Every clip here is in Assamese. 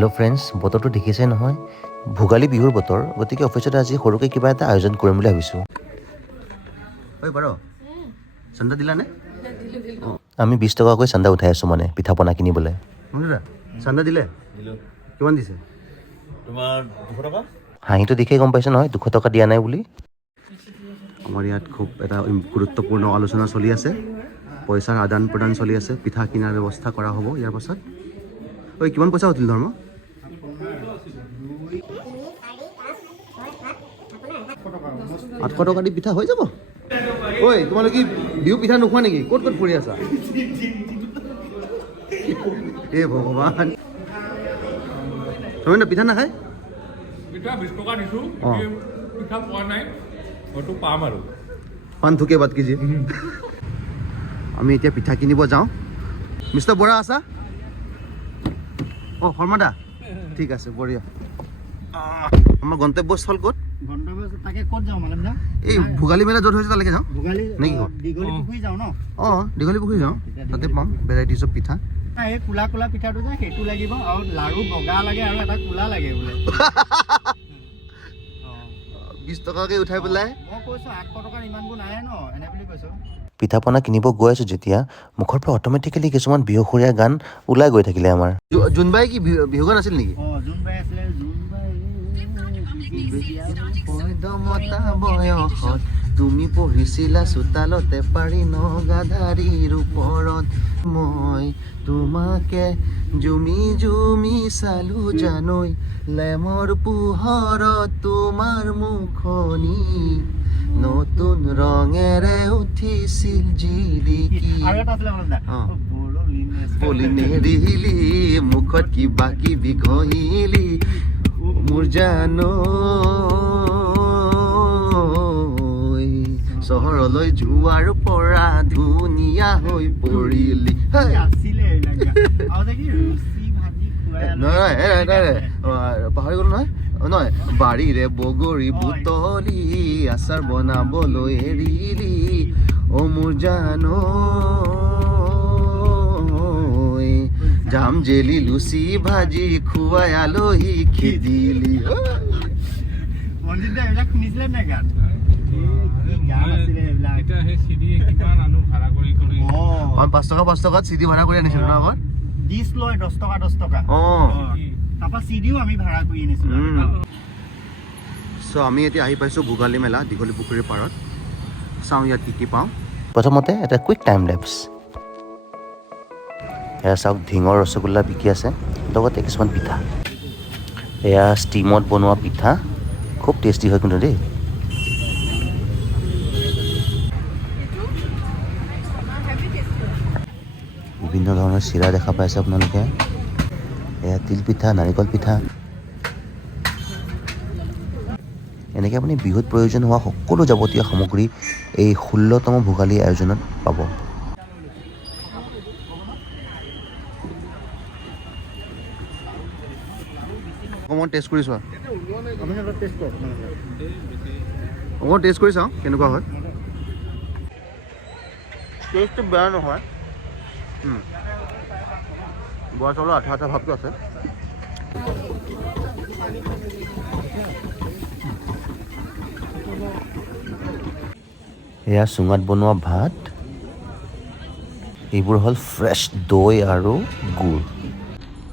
হেল্ল' ফ্ৰেণ্ডছ, বতৰটো দেখিছে নহয়, ভোগালী বিহুৰ বতৰ। গতিকে অফিচত আজি সৰুকৈ কিবা এটা আয়োজন কৰিম বুলি ভাবিছোঁ। ঐ বাৰ, চান্দা দিলানে? আমি 20 টকাকৈ চান্দা উঠাই আছোঁ, মানে পিঠা পনা কিনিবলৈ। চান্দা দিলে? কিমান দিছে? তোমাৰ 200 টকা। হাঁহিটো দেখিয়ে গম পাইছে নহয় 200 টকা দিয়া নাই বুলি। আমাৰ ইয়াত খুব এটা গুৰুত্বপূৰ্ণ আলোচনা চলি আছে। পইচাৰ আদান প্ৰদান চলি আছে। পিঠা কিনাৰ ব্যৱস্থা কৰা হ'ব ইয়াৰ পাছত। ঐ, কিমান পইচা উঠিল ধৰ্ম? 800 টকা দি পিঠা হৈ যাব। ঐ, তোমালোকে কি বিহু পিঠা নোখোৱা নেকি? ক'ত ক'ত ফুৰি আছা? হে ভগৱান, তুমি পিঠা নাখায়? পিঠা 20 টকা দিছোঁ, পিঠা পোৱা নাই, হয়তো পাম আৰু। পান থুকে বাদ কিজিয়ে। আমি এতিয়া পিঠা কিনিব যাওঁ। মিষ্টাৰ বৰা আছা? অঁ, শৰ্মাদা, ঠিক আছে, বঢ়িয়া। আমাৰ গন্তব্যস্থল ক'ত? তাকে ক'ত যাওঁ মানে এই ভোগালী মেলা য'ত হৈছে তালৈকে যাওঁ ভোগালী নেকি? দীঘলী পুখুৰী যাওঁ ন? অঁ, দীঘলী পুখুৰী যাওঁ, তাতে পাম ভেৰাইটিজ অফ পিঠা। এই কোলা কোলা পিঠাটো যে সেইটো লাগিব, আৰু লাৰু বগা লাগে আৰু এটা কোলা লাগে বোলে। 20 টকাকৈ উঠাই পেলাই মই কৈছোঁ 800 টকাৰ ইমানবোৰ নাই ন, এনে বুলি কৈছোঁ। পিঠা পনা কিনিব গৈ আছোঁ যেতিয়া, মুখৰ পৰা অট'মেটিকেলি কিছুমান বিহুসুৰীয়া গান ওলাই গৈ থাকিলে আমাৰ। জোনবাই কি বিহু গান আছিল নেকি? অঁ, জোনবাই আছিলে। বয়সত তুমি পঢ়িছিলা চোতালতে পাৰি নগাধাৰীৰ ওপৰত, মই তোমাকে জুমি জুমি চালো জানৈ, লেমৰ পোহৰত তোমাৰ মুখনি নতুন ৰঙেৰে উঠিছিল জিলিকি। বলি নেৰিলি মুখত কিবা কিবি ঘঁহিলি মোৰ জানৈ, চহৰলৈ যোৱাৰ পৰা ধুনীয়া হৈ পৰিলি। পাহৰি গ'লো নহয়। নহয়, বাৰীৰে বগৰী বুটলি আচাৰ বনাবলৈ এৰিলি অ' মোৰ জানৈ, জাম জেলি লুচি ভাজি খুৱাই আলহী খেদিলি। এইবিলাক শুনিছিলে নে গান? এতিয়া সেই চিডি কিমান আনো ভাড়া কৰি কৰি। 5 টকাত চিডি ভাড়া কৰি আনিছিলোঁ ন আগত? ডিছ লয় 10 টকা 10 টকা। অঁ, তাৰপৰা চিডিও আমি ভাড়া কৰি আনিছিলোঁ। চ' আমি এতিয়া আহি পাইছোঁ ভোগালী মেলা দীঘলী পুখুৰীৰ পাৰত। চাওঁ ইয়াত কি কি পাওঁ। প্ৰথমতে এটা কুইক টাইম লেপছ। এয়া চাওক, ঢিঙৰ ৰসগোল্লা বিকি আছে, লগতে কিছুমান পিঠা। এয়া ষ্টিমত বনোৱা পিঠা, খুব টেষ্টি হয় কিন্তু দেই। বিভিন্ন ধৰণৰ চিৰা দেখা পাইছে আপোনালোকে। এয়া তিল পিঠা, নাৰিকল পিঠা। এনেকৈ আপুনি বিহুত প্ৰয়োজন হোৱা সকলো যাৱতীয় সামগ্ৰী এই 16তম ভোগালী আয়োজনত পাব। অকণমান টেষ্ট কৰি চোৱা। অকণমান টেষ্ট কৰি চাওঁ কেনেকুৱা হয়। টেষ্টটো বেয়া নহয়, বৰা চাউলৰ আঠা আঠা ভাৱটো আছে। এয়া চুঙাত বনোৱা ভাত, এইবোৰ হ'ল ফ্ৰেছ দৈ আৰু গুড়।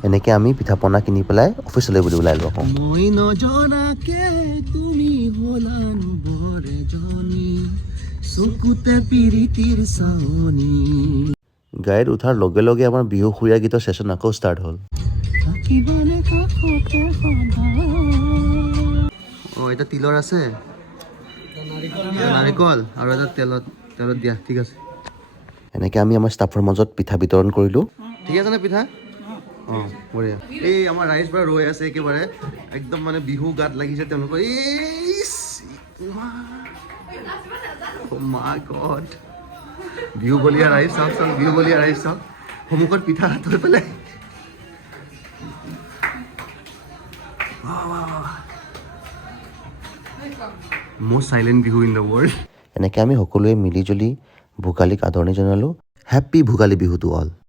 এনেকৈ আমি পিঠা পনা কিনি পেলাই অফিচলৈ বুলি ওলাই লওঁ। মই নজনাকে তুমি হলানো বৰ এজনী, চকুতে পিৰিতিৰ চাৱনী। গাড়ীত উঠাৰ লগে লগে আমাৰ বিহুসুৰীয়া গীতৰ ছেশ্যন আকৌ ষ্টাৰ্ট হ'ল। অঁ, এটা তিলৰ আছে, নাৰিকল আৰু এটা তেলত দিয়া, ঠিক আছে। এনেকৈ আমি আমাৰ ষ্টাফৰ মাজত পিঠা বিতৰণ কৰিলোঁ। ঠিক আছে নে পিঠা? অঁ, বঢ়িয়া। এই আমাৰ ৰাইজ পৰা ৰৈ আছে একেবাৰে, একদম মানে বিহু গাত লাগিছে তেওঁলোকৰ। মাই গড, বিহু বলীয়া ৰাইজ চাওক চাওক, বিহু বলীয়া ৰাইজ চাওক, সন্মুখত পিঠা হাত হৈ পেলাই। most silent Bihu in the world. এনেকৈ আমি সকলোৱে মিলি জুলি ভোগালীক আদৰণি জনালোঁ। Happy Bhogali Bihu to all.